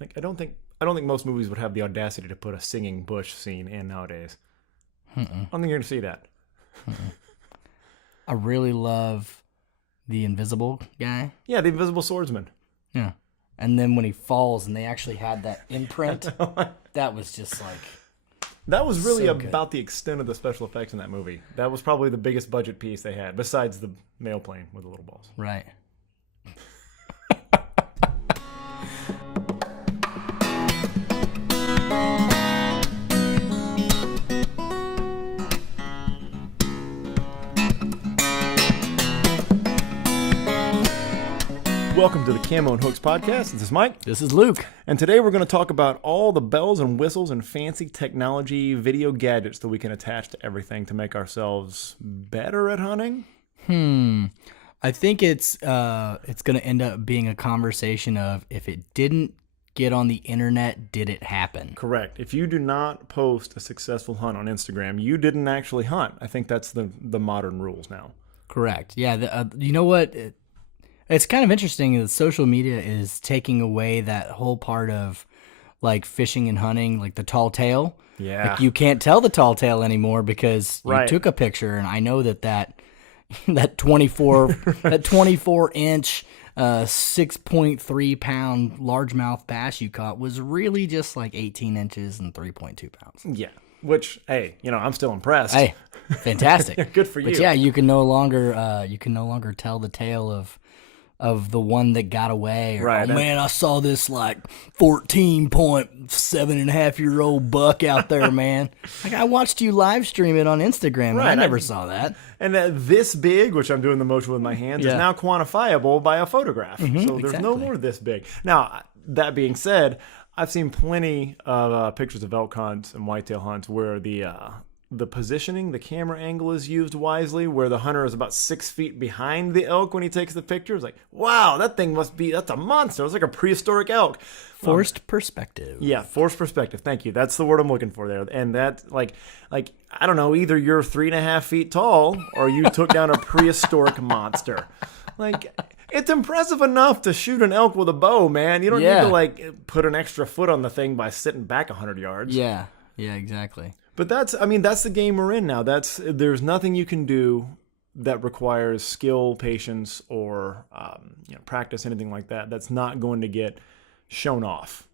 Like I don't think most movies would have the audacity to put a singing bush scene in nowadays. I don't think you're gonna see that. I really love the invisible guy. Yeah, the Invisible Swordsman. Yeah. And then when he falls and they actually had that imprint, that was just like... That was really So about the extent of the special effects in that movie. That was probably the biggest budget piece they had, besides the mail plane with the little balls. Right. Welcome to the Camo and Hooks podcast. This is Mike. This is Luke. And today we're going to talk about all the bells and whistles and fancy technology video gadgets that we can attach to everything to make ourselves better at hunting. I think it's going to end up being a conversation of if it didn't get on the internet, did it happen? Correct. If you do not post a successful hunt on Instagram, you didn't actually hunt. I think that's the modern rules now. Correct. Yeah. You know what? It's kind of interesting that social media is taking away that whole part of like fishing and hunting, like the tall tale. Yeah. Like you can't tell the tall tale anymore because you Right. took a picture, and I know that 24 inch 6.3 pound largemouth bass you caught was really just like 18 inches and 3.2 pounds. Yeah. Which, hey, I'm still impressed. Hey, fantastic. Good for you. But yeah, you can no longer tell the tale of the one that got away. Or, Right. Oh man, I saw this like 14.7.5-year-old buck out there, man. Like I watched you live stream it on Instagram, and Right, I never saw that. And this big, which I'm doing the motion with my hands, is Yeah. now quantifiable by a photograph. So there's no exactly. more this big. Now, that being said, I've seen plenty of pictures of elk hunts and whitetail hunts where the positioning, the camera angle is used wisely, where the hunter is about 6 feet behind the elk when he takes the picture. It's like, wow, that's a monster. It's like a prehistoric elk. Forced perspective. Yeah, forced perspective. Thank you. That's the word I'm looking for there. And that, like I don't know, either you're 3.5 feet tall or you took down a prehistoric monster. Like, it's impressive enough to shoot an elk with a bow, man. You don't Yeah. need to like put an extra foot on the thing by sitting back 100 yards. Yeah, exactly. But that's the game we're in now. There's nothing you can do that requires skill, patience, or practice, anything like that. That's not going to get shown off.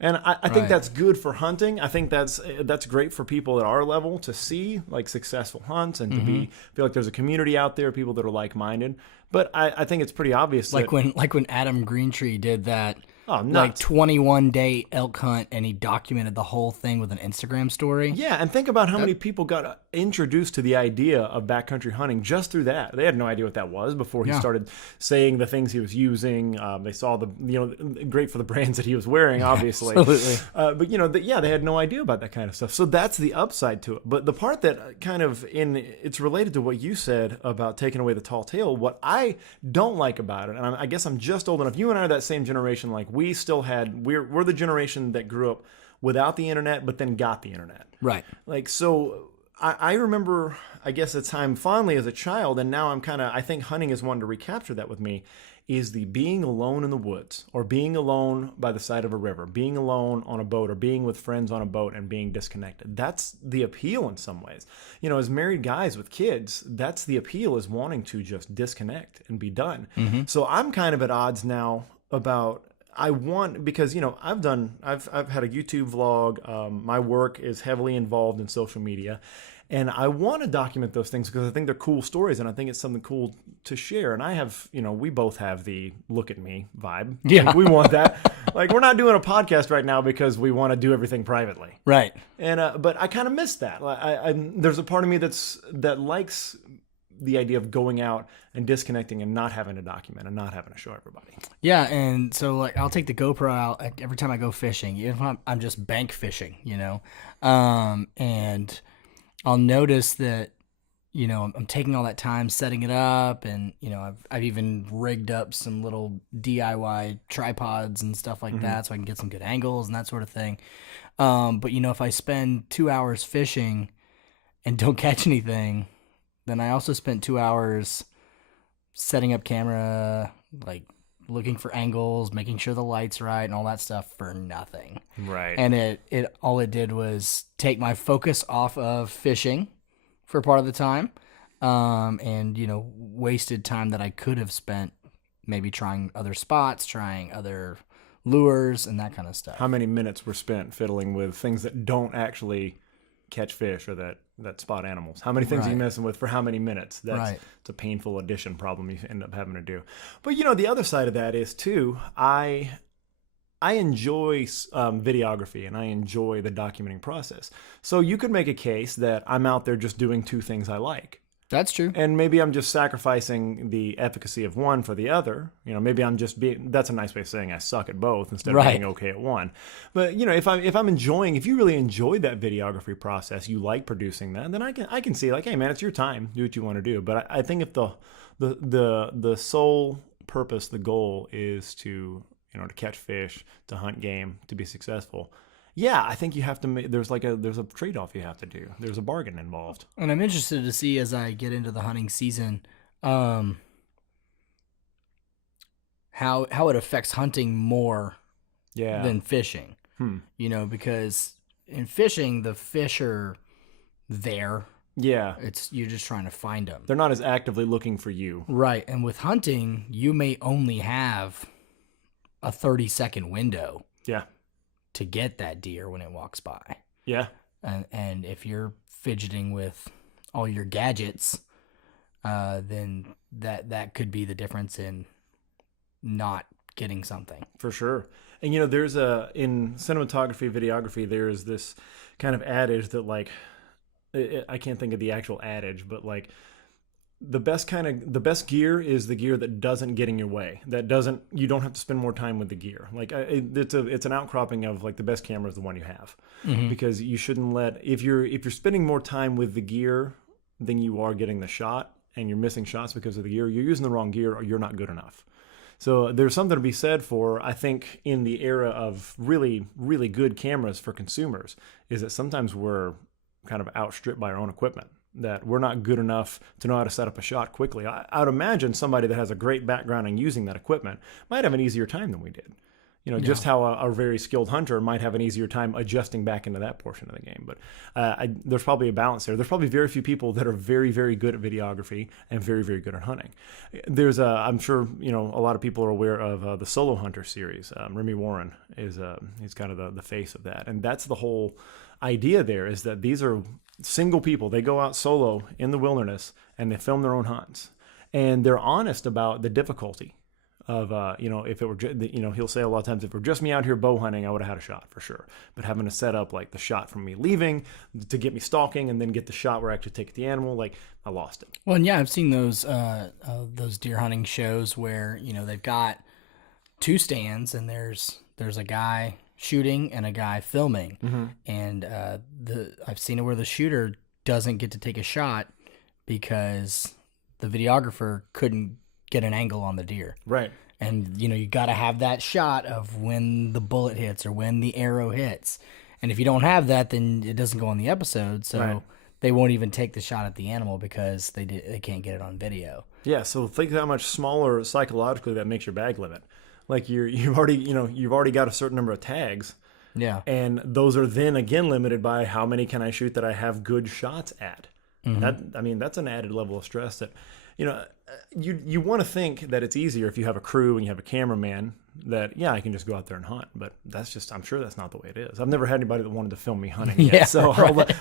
And I think Right. that's good for hunting. I think that's great for people at our level to see like successful hunts and to feel like there's a community out there, people that are like-minded. But I think it's pretty obvious Like that, when Adam Greentree did that oh, like nuts. 21-day elk hunt, and he documented the whole thing with an Instagram story. Yeah, and think about how many people got introduced to the idea of backcountry hunting just through that. They had no idea what that was before he started saying the things he was using. They saw great for the brands that he was wearing, obviously. Absolutely. But they had no idea about that kind of stuff. So that's the upside to it. But the part that kind of it's related to what you said about taking away the tall tale. What I don't like about it, and I guess I'm just old enough. You and I are that same generation. Like we're the generation that grew up without the internet, but then got the internet. Right. Like, so I remember, I guess, a time fondly as a child, and now I think hunting is one to recapture that with me, is the being alone in the woods, or being alone by the side of a river, being alone on a boat, or being with friends on a boat and being disconnected. That's the appeal in some ways. As married guys with kids, that's the appeal, is wanting to just disconnect and be done. So I'm kind of at odds now about... because I've had a YouTube vlog. My work is heavily involved in social media, and I want to document those things because I think they're cool stories, and I think it's something cool to share. And I have, we both have the look at me vibe. Yeah. Like, we want that. Like, we're not doing a podcast right now because we want to do everything privately. Right. And but I kind of miss that. There's a part of me that likes the idea of going out and disconnecting and not having to document and not having to show everybody. Yeah, and so like I'll take the GoPro out every time I go fishing, even if I'm just bank fishing, and I'll notice that I'm taking all that time setting it up, and I've even rigged up some little DIY tripods and stuff like that so I can get some good angles and that sort of thing. But if I spend 2 hours fishing and don't catch anything, then I also spent 2 hours setting up camera, like looking for angles, making sure the light's right, and all that stuff for nothing. Right. And it all it did was take my focus off of fishing for part of the time, and wasted time that I could have spent maybe trying other spots, trying other lures, and that kind of stuff. How many minutes were spent fiddling with things that don't actually catch fish or that spot animals? How many things are you messing with for how many minutes? It's a painful addition problem you end up having to do. But the other side of that is too, I enjoy videography and I enjoy the documenting process. So you could make a case that I'm out there just doing two things I like. That's true. And maybe I'm just sacrificing the efficacy of one for the other. Maybe I'm just that's a nice way of saying I suck at both instead of being okay at one. But if you really enjoyed that videography process, you like producing that, then I can see like, hey man, it's your time. Do what you want to do. But I think if the sole purpose, the goal is to catch fish, to hunt game, to be successful. Yeah, I think you have to there's a trade-off you have to do. There's a bargain involved. And I'm interested to see as I get into the hunting season, how it affects hunting more than fishing. Because in fishing, the fish are there. Yeah. You're just trying to find them. They're not as actively looking for you. Right. And with hunting, you may only have a 30-second window. Yeah. To get that deer when it walks by. Yeah. And if you're fidgeting with all your gadgets, then that could be the difference in not getting something. For sure. And there's in cinematography, videography, there's this kind of adage that I can't think of the actual adage, but the best gear is the gear that doesn't get in your way. You don't have to spend more time with the gear. It's an outcropping of the best camera is the one you have, because you shouldn't if you're spending more time with the gear than you are getting the shot, and you're missing shots because of the gear, you're using the wrong gear or you're not good enough. So there's something to be said for, I think, in the era of really, really good cameras for consumers, is that sometimes we're kind of outstripped by our own equipment. That we're not good enough to know how to set up a shot quickly. I would imagine somebody that has a great background in using that equipment might have an easier time than we did. Just how a very skilled hunter might have an easier time adjusting back into that portion of the game. But there's probably a balance there. There's probably very few people that are very, very good at videography and very, very good at hunting. I'm sure, a lot of people are aware of the Solo Hunter series. Remy Warren is he's kind of the face of that. And that's the whole idea there, is that these are single people. They go out solo in the wilderness and they film their own hunts, and they're honest about the difficulty of if it were he'll say a lot of times, if it were just me out here bow hunting, I would have had a shot for sure, but having to set up the shot from me leaving to get me stalking and then get the shot where I actually take the animal, I lost it. Well, and yeah, I've seen those deer hunting shows where they've got two stands and there's a guy shooting and a guy filming, and I've seen it where the shooter doesn't get to take a shot because the videographer couldn't get an angle on the deer. Right. And you got to have that shot of when the bullet hits or when the arrow hits, and if you don't have that, then it doesn't go on the episode. So they won't even take the shot at the animal because they can't get it on video. Yeah. So think how much smaller psychologically that makes your bag limit. You've already got a certain number of tags. Yeah. And those are then again limited by how many can I shoot that I have good shots at. That's an added level of stress that, you want to think that it's easier if you have a crew and you have a cameraman that, I can just go out there and hunt. But I'm sure that's not the way it is. I've never had anybody that wanted to film me hunting yet. So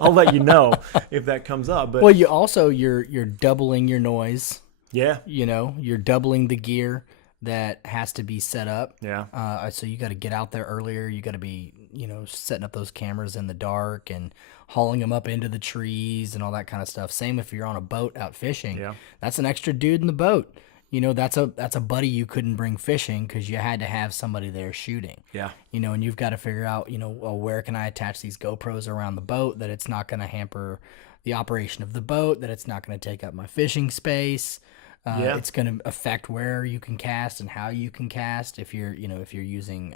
I'll let you know if that comes up. But well, you're doubling your noise. Yeah. You're doubling the gear that has to be set up. Yeah. So you got to get out there earlier. You got to be, setting up those cameras in the dark and hauling them up into the trees and all that kind of stuff. Same if you're on a boat out fishing. Yeah. That's an extra dude in the boat. That's a buddy you couldn't bring fishing because you had to have somebody there shooting. Yeah. And you've got to figure out, where can I attach these GoPros around the boat that it's not going to hamper the operation of the boat, that it's not going to take up my fishing space. It's going to affect where you can cast and how you can cast if you're using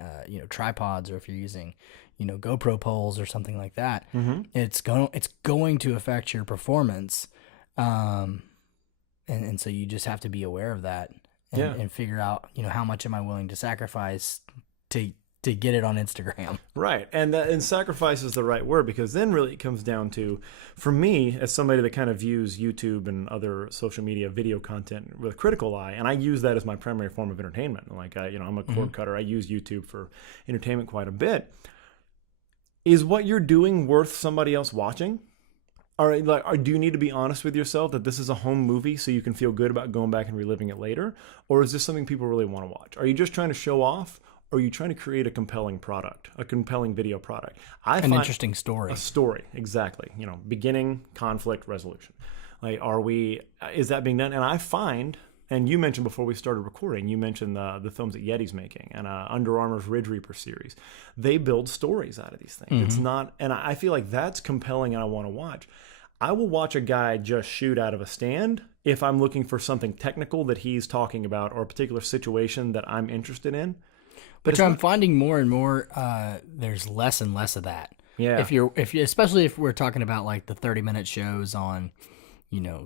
tripods, or if you're using GoPro poles or something like that. It's going to affect your performance, and so you just have to be aware of that. Yeah. and figure out, how much am I willing to sacrifice to get it on Instagram. Right. And sacrifice is the right word, because then really it comes down to, for me, as somebody that kind of views YouTube and other social media video content with a critical eye, and I use that as my primary form of entertainment. Like, I'm a cord cutter. I use YouTube for entertainment quite a bit. Is what you're doing worth somebody else watching? Or do you need to be honest with yourself that this is a home movie so you can feel good about going back and reliving it later? Or is this something people really want to watch? Are you just trying to show off? Or are you trying to create a compelling product, a compelling video product? An interesting story. A story, exactly. Beginning, conflict, resolution. Like, is that being done? And I find, and you mentioned before we started recording, you mentioned the films that Yeti's making and Under Armour's Ridge Reaper series. They build stories out of these things. It's not, and I feel like that's compelling and I want to watch. I will watch a guy just shoot out of a stand if I'm looking for something technical that he's talking about or a particular situation that I'm interested in. But I'm finding more and more there's less and less of that. Yeah. If you especially if we're talking about like the 30-minute shows on,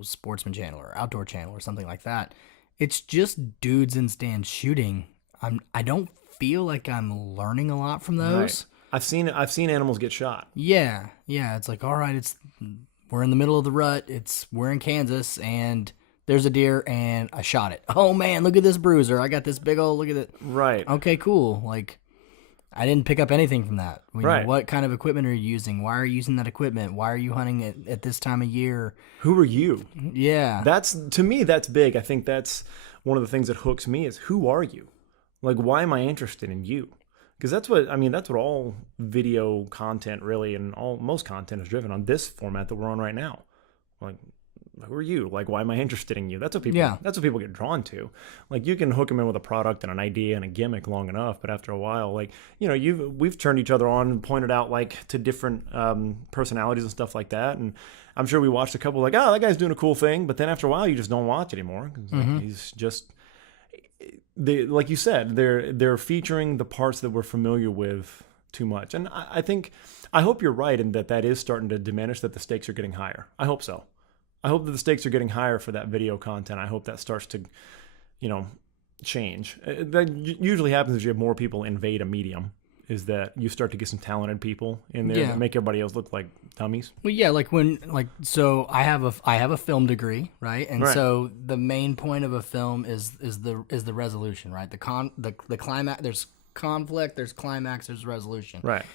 Sportsman Channel or Outdoor Channel or something like that, it's just dudes in stands shooting. I don't feel like I'm learning a lot from those. Right. I've seen animals get shot. Yeah. It's like, all right, we're in the middle of the rut. We're in Kansas and there's a deer and I shot it. Oh man, look at this bruiser. I got this big old, look at it. Right. Okay, cool. Like, I didn't pick up anything from that. Right. What kind of equipment are you using? Why are you using that equipment? Why are you hunting it at this time of year? Who are you? Yeah. To me, that's big. I think that's one of the things that hooks me is, who are you? Like, why am I interested in you? Because that's what all video content really, and most content is driven on this format that we're on right now. Like, who are you? Like, why am I interested in you? That's what people get drawn to. Like, you can hook them in with a product and an idea and a gimmick long enough, but after a while, like, we've turned each other on and pointed out like to different personalities and stuff like that. And I'm sure we watched a couple like, oh, that guy's doing a cool thing, but then after a while, you just don't watch anymore. Like, he's just, like you said, they're featuring the parts that we're familiar with too much. And I hope you're right in that is starting to diminish, that the stakes are getting higher. I hope so. I hope that the stakes are getting higher for that video content. I hope that starts to, change. That usually happens as you have more people invade a medium, is that you start to get some talented people in there that make everybody else look like dummies. Well, yeah, so I have a film degree, right? And so the main point of a film is the resolution, right? The climax, there's conflict, there's climax, there's resolution. Right.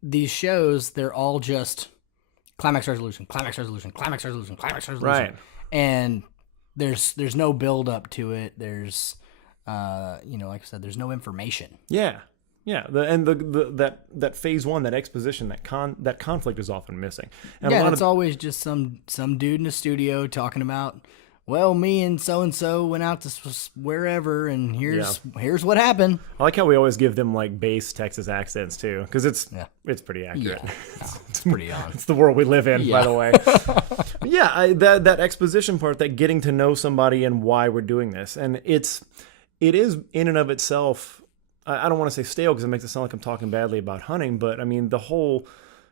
These shows, they're all just climax resolution, climax resolution, climax resolution, climax resolution. Right. And there's no build up to it. There's like I said, there's no information. Yeah. Yeah. That phase one, that exposition, that conflict is often missing. And it's always just some dude in a studio talking about, well, me and so went out to wherever, and here's what happened. I like how we always give them like base Texas accents too, because it's pretty accurate. Yeah. It's pretty on. It's the world we live in, by the way. That exposition part, that getting to know somebody and why we're doing this, and it is in and of itself. I don't want to say stale because it makes it sound like I'm talking badly about hunting, but I mean the whole,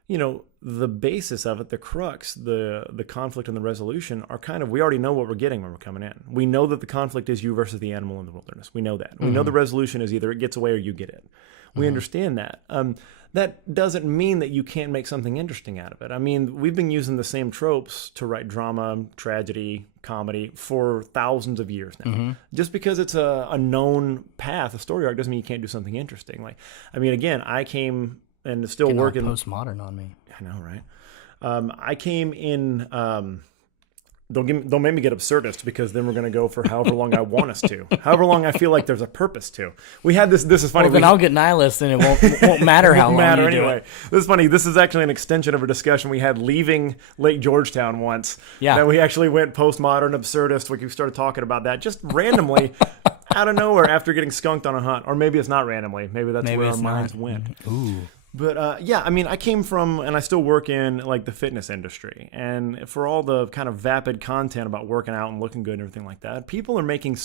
the basis of it, the crux, the conflict and the resolution are kind of, we already know what we're getting when we're coming in. We know that the conflict is you versus the animal in the wilderness. We know that. We know the resolution is either it gets away or you get it. We understand that. That doesn't mean that you can't make something interesting out of it. I mean, we've been using the same tropes to write drama, tragedy, comedy for thousands of years now. Just because it's a known path, a story arc, doesn't mean you can't do something interesting. Like, I mean, again, I came and still working postmodern on me. I know, right? I came in. Don't make me get absurdist, because then we're going to go for however long I want us to, however long I feel like there's a purpose to. We had this. This is funny. Well, then I'll get nihilist, and it won't matter how long. Matter you anyway. This is funny. This is actually an extension of a discussion we had leaving Lake Georgetown once. Yeah. That we actually went postmodern absurdist. We started talking about that just randomly. Out of nowhere after getting skunked on a hunt. Or maybe it's not randomly. Maybe that's where our minds went. Ooh. But I mean, I came from, and I still work in like the fitness industry. And for all the kind of vapid content about working out and looking good and everything like that, people are making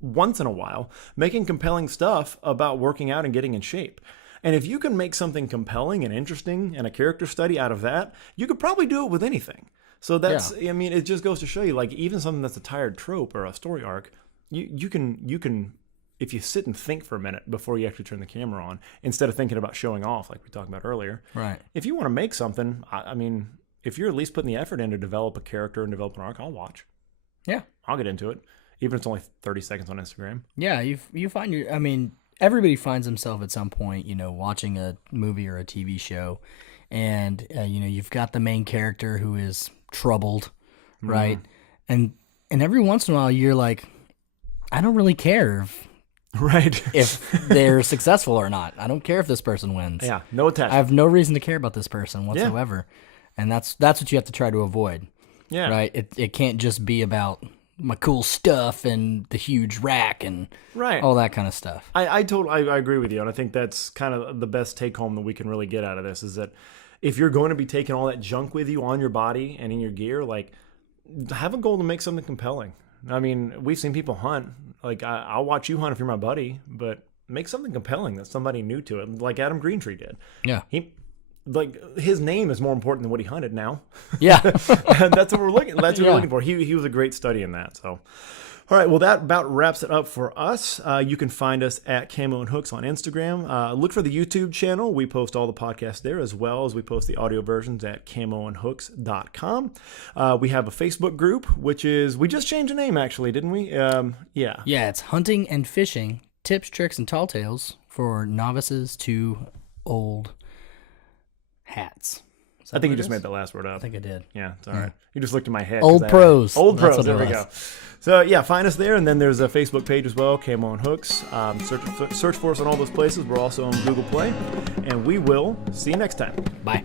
once in a while, making compelling stuff about working out and getting in shape. And if you can make something compelling and interesting and a character study out of that, you could probably do it with anything. So I mean, it just goes to show you, like, even something that's a tired trope or a story arc, you can if you sit and think for a minute before you actually turn the camera on, instead of thinking about showing off like we talked about earlier. Right. If you want to make something, I mean, if you're at least putting the effort in to develop a character and develop an arc, I'll watch. Yeah. I'll get into it, even if it's only 30 seconds on Instagram. Yeah, you find I mean, everybody finds himself at some point, watching a movie or a TV show, and you've got the main character who is troubled, right? And every once in a while, you're like, I don't really care if they're successful or not. I don't care if this person wins. Yeah, no attachment. I have no reason to care about this person whatsoever, and that's what you have to try to avoid. Yeah, right. It can't just be about my cool stuff and the huge rack and all that kind of stuff. I agree with you, and I think that's kind of the best take home that we can really get out of this is that if you're going to be taking all that junk with you on your body and in your gear, like, have a goal to make something compelling. I mean, we've seen people hunt. Like, I'll watch you hunt if you're my buddy, but make something compelling that's somebody new to it, like Adam Greentree did. Yeah. His name is more important than what he hunted now. Yeah. That's what we're looking. That's what we're looking for. He was a great study in that. So, all right. Well, that about wraps it up for us. You can find us at Camo and Hooks on Instagram. Look for the YouTube channel. We post all the podcasts there, as well as we post the audio versions at camoandhooks.com. We have a Facebook group, which is, we just changed the name actually, didn't we? Yeah. Yeah. It's Hunting and Fishing Tips, Tricks, and Tall Tales for Novices to Old Hats. I think you just made that last word up. I think I did. Yeah, it's all right. You just looked in my head. Old Pros. Old That's Pros. There we go. So yeah, find us there, and then there's a Facebook page as well, Camo and Hooks. Search for us on all those places. We're also on Google Play, and we will see you next time. Bye.